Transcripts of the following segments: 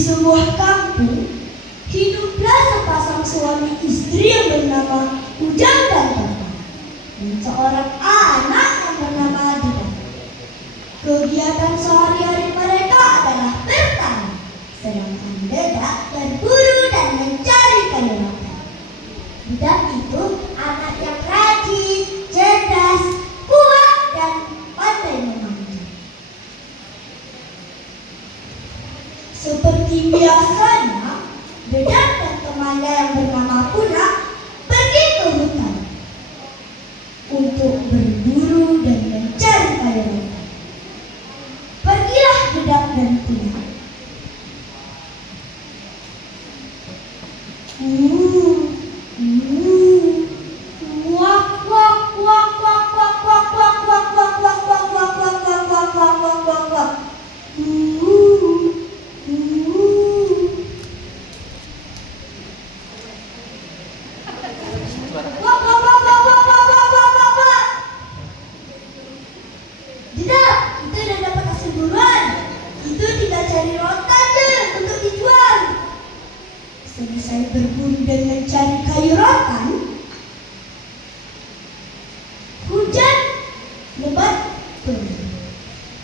sebuah kampung, hiduplah sepasang suami istri yang bernama Ujang dan Tompang, dan seorang anak yang bernama Didan. Kegiatan sehari-hari mereka adalah bertani, sedangkan Dedak berburu dan mencari kayu rata. Didan itu anak yang rajin, cerdas, kuat, dan pandai memancing. Seperti biasanya, Dedak dan temannya yang bernama Puna pergi ke hutan untuk berburu dan mencari kayu rata. Pergilah Dedak dan Puna. Selesai berburu dan mencari kayu rotan, hujan lebat turun.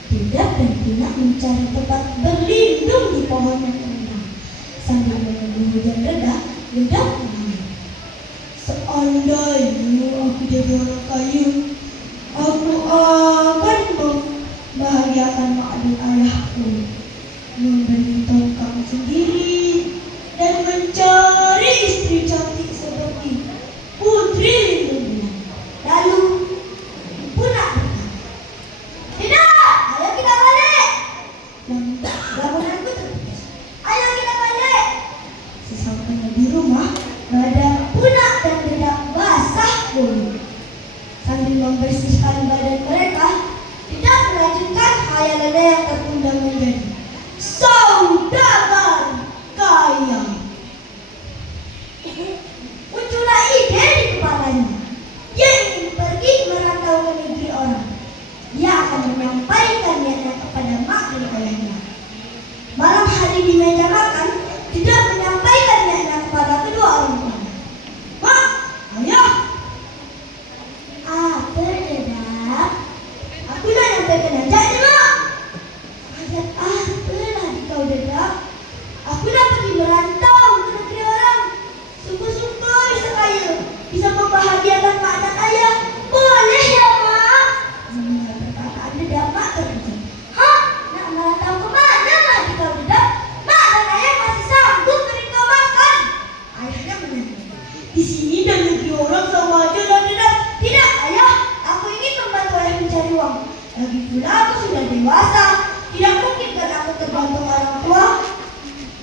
Dedak dan Puna mencari tempat berlindung di pohon yang rendah. Sambil menunggu hujan reda, Dedak menangis. Seandainya aku jadi orang kaya, aku akan membahagiakan mak dan ayahku, membeli tongkang sendiri dan mencari istri cantik seperti Putri Lindungan. Lalu Puna berkata, "Dedak, ayo kita balik." Bangunanku terputus. Ayo kita balik. Sesampainya di rumah, badan Puna dan Dedak basah bulu. Sambil membersihkan badan mereka, Dedak melanjutkan khayalannya yang tertunda menjadi saudagar kaya. Muncullah ide di kepalanya. Dia ingin pergi merantau ke negeri orang. Dia akan menyampaikan niatnya kepada mak dan ayahnya. Malam hari di meja makan, Dedak menyampaikan niatnya kepada kedua orang tua. "Mak, ayah." "Apa, Dedak? Aku nak nyampaikan ajaknya, Mak." "Ajak apalah kau, Dedak? Aku nak pergi merantau ke negeri orang. Sungguh-sungguh sekaya bisa membahagiakan mak dan ayah. Boleh ya, Mak?" Mendengar perkataan Dedak, mak terkejut. "Hah? Nak merantau ke mana lagi kau, Dedak? Mak dan ayah masih sanggup beri kau makan." Ayahnya menanya, "Di sini dan negeri orang sama aja dan Dedak." "Tidak, ayah. Aku ingin membantu ayah mencari uang. Lagi pula aku sudah dewasa. Tidak mungkin kan aku tergantung orang tua."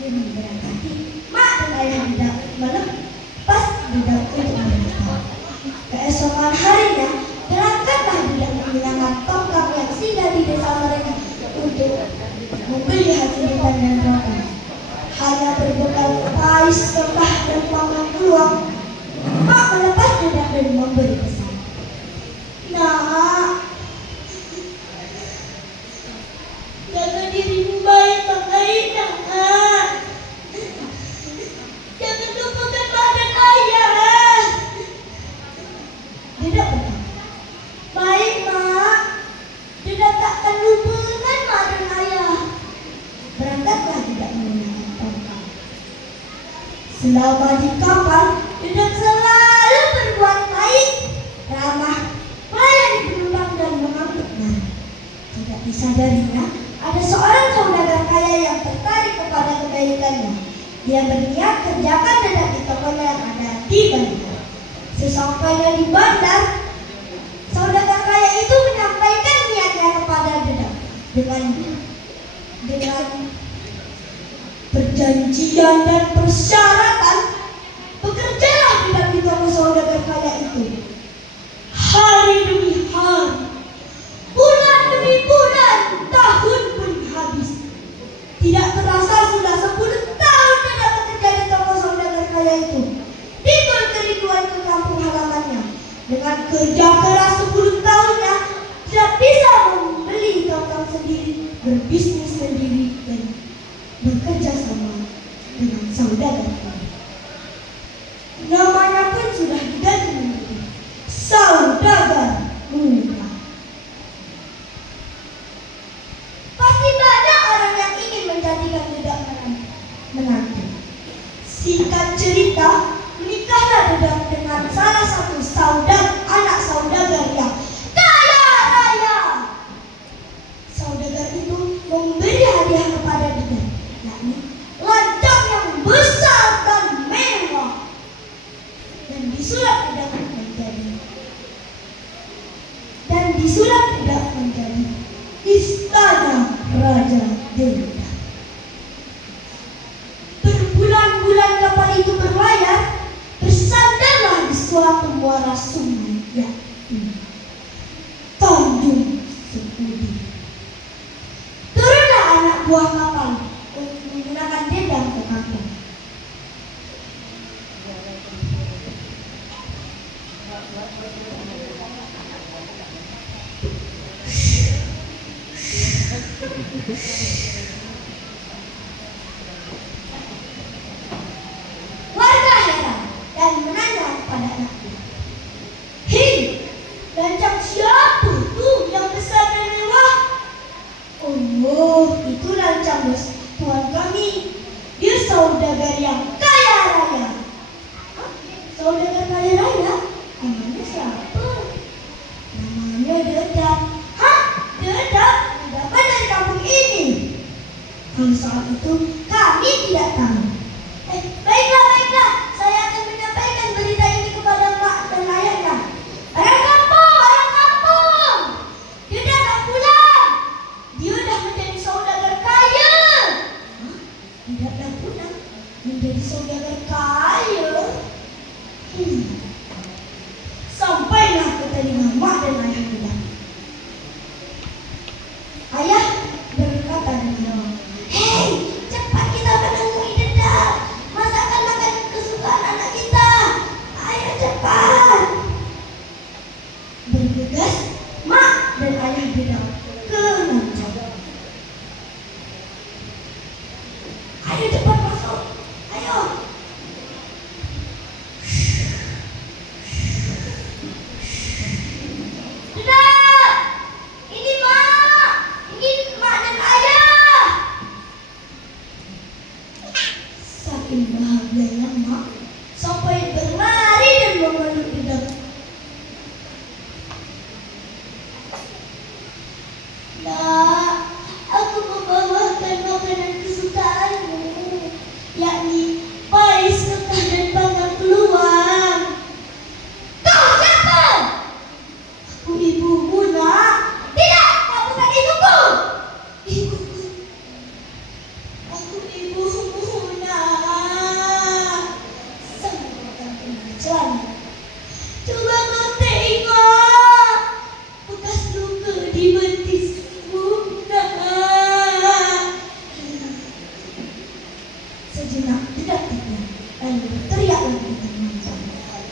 Demi berangkati mak dan ayah Dedak melepas Dedak untuk merantau. Keesokan harinya, berangkatlah Dedak menggunakan tongkang yang singgah di desa mereka untuk membeli hasil hutan dan rotan. Hanya berbekal pais, kepah, dan panggang peluang, mak melepas Dedak dan memberi pesan. "Nak, jaga dirimu baik-baik, Nak. Jangan lupakan mak dan ayah." Dedak berkata, "Baik, Mak. Dedak takkan lupakan mak dan ayah." Berangkatlah Dedak menggunakan tongkang. Selama di kapal, Dedak selalu berbuat baik, ramah, melayani penumpang, dan mengambil barang. Tidak disadarinya, ada seorang saudagar kaya yang tertarik kepada kebaikannya. Dia berniat kerjakan Dedak di tokonya yang ada di bandar. Sesampainya di bandar, saudagar kaya itu menyampaikan niatnya kepada Dedak dengan perjanjian dan persyaratan. Bekerjalah Dedak di toko saudagar kaya itu. Hari demi hari, bulan demi bulan, tahun pun habis. Tidak terasa sudah 10 tahun Dedak bekerja di toko saudagar kaya itu. Pikul kerinduan ke kampung halamannya. Dengan kerja keras 10 tahunnya, tidak bisa membeli tongkang sendiri, berbisnis sendiri, dan bekerja sama disulap tidak menjadi istana Raja Denda. Berbulan-bulan kapal itu berlayar, bersandarlah di suatu muara sungai, yakni Tanjung Sepudi. Turunlah anak buah kapal untuk menggunakan dendang ke kampung. Warga heran dan menanya kepada anaknya, "Hei, lancang siapa tuh yang besar dan mewah?" "Oh, itu lancang bos tuan kami. Dia saudagar yang kaya raya." "Hah? Saudagar kaya raya? Namanya siapa?" "Namanya Dedap." "Hah? Dedap? Dedap dari kampung ini?" "Kalau soal itu kami tidak tahu." Baiklah, saya akan menyampaikan berita ini kepada mak dan ayahnya. Orang kampung, dia dah pulang. Dia dah menjadi saudagar kaya." "Hah? Dia dah pulang menjadi saudagar kaya?" Sampailah ke telinga mak dan ayah Dedap. Ayah berkata dengan, "Hei, cepat kita menemui Dedap. Masakan makanan kesukaan anak kita. Ayo cepat." Bergegas mak dan ayah Dedap ke lancang. "Ayo cepat masuk, ayo." "Dedap, ini mak dan ayah." Saking bahagianya mak sampai berlari dan memeluk Dedap. "Nak, aku membawakan makanan kesukaanmu, yakni pais kekah dan panggang peluang." "Kau siapa?" "Aku ibumu, nak." "Tidak, kau bukan ibuku." "Ibuku, aku ibumu, nak." Sang orang pengacara, "Coba kau tengok bekas luka di betismu, nak." Sejenak Dedap terdiam, lalu berteriak lagi dengan lantang,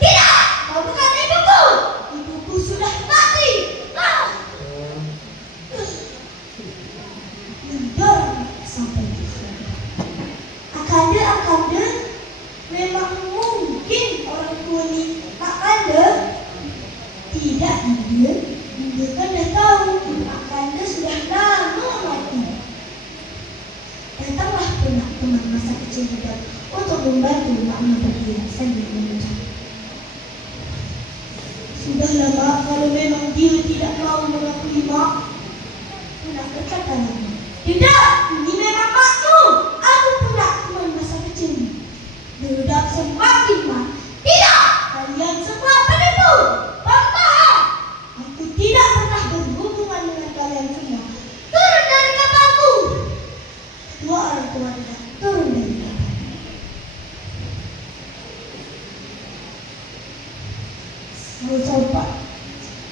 "Tidak, kau bukan ibuku. Ibuku sudah mati." Mendorong sampai di sana. Akande, memang mungkin orang tua ni Akande? Tidak, Anda. Anda kan dah tahu Akande sudah lama mati. Datanglah teman masa kecil Dedap untuk membantu maknya berdiri sambil mengucap, "Sudahlah mak, kalau memang dia tidak mau mengakui mak." Nak berkata lagi, "Tidak, ini memang makmu. Aku pula teman masa kecil." Dedap semakin marah. "Tidak, kalian semua penipu, pembohong. Aku tidak pernah berhubungan dengan kalian semua. Turun dari kapalku." Dua orang tua Dedap turun dari kapal.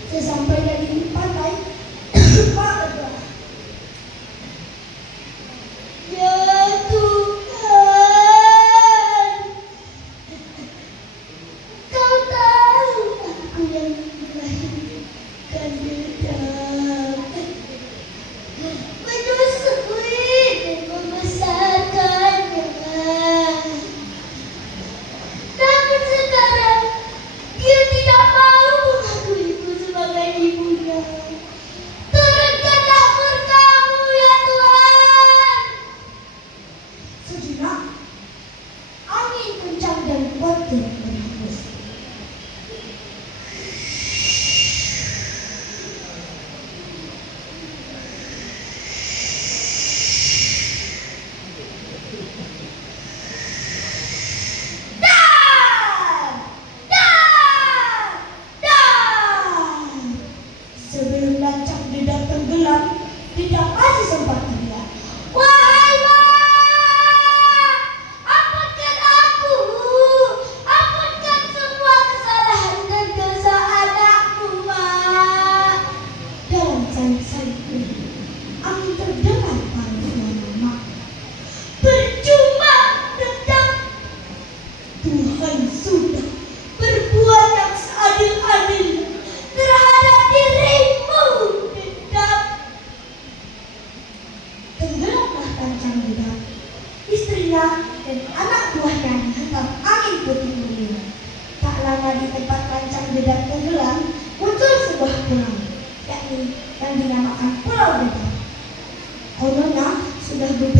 Sesampai dari pantai, mak berdoa, Sebelum lancang Dedak tenggelam, Dedak masih sempat teriak, "Wahai Mak, ampunkan aku, ampunkan semua kesalahan dan dosa anakku, Mak." Dalam sayup-sayup itu, angin terdengar pada suara Mak. "Percuma, Dedak. Tuhan sudah berbuat yang seadil-adilnya terhadap dirimu, Dedak." Tenggelamlah lancang Dedak. Istrinya dan anak buahnya dihentam angin puting beliung. Tak lama di tempat lancang Dedak tenggelam, muncul sebuah pulau, yakni yang dinamakan Pulau Dedak. Kononnya sudah beberapa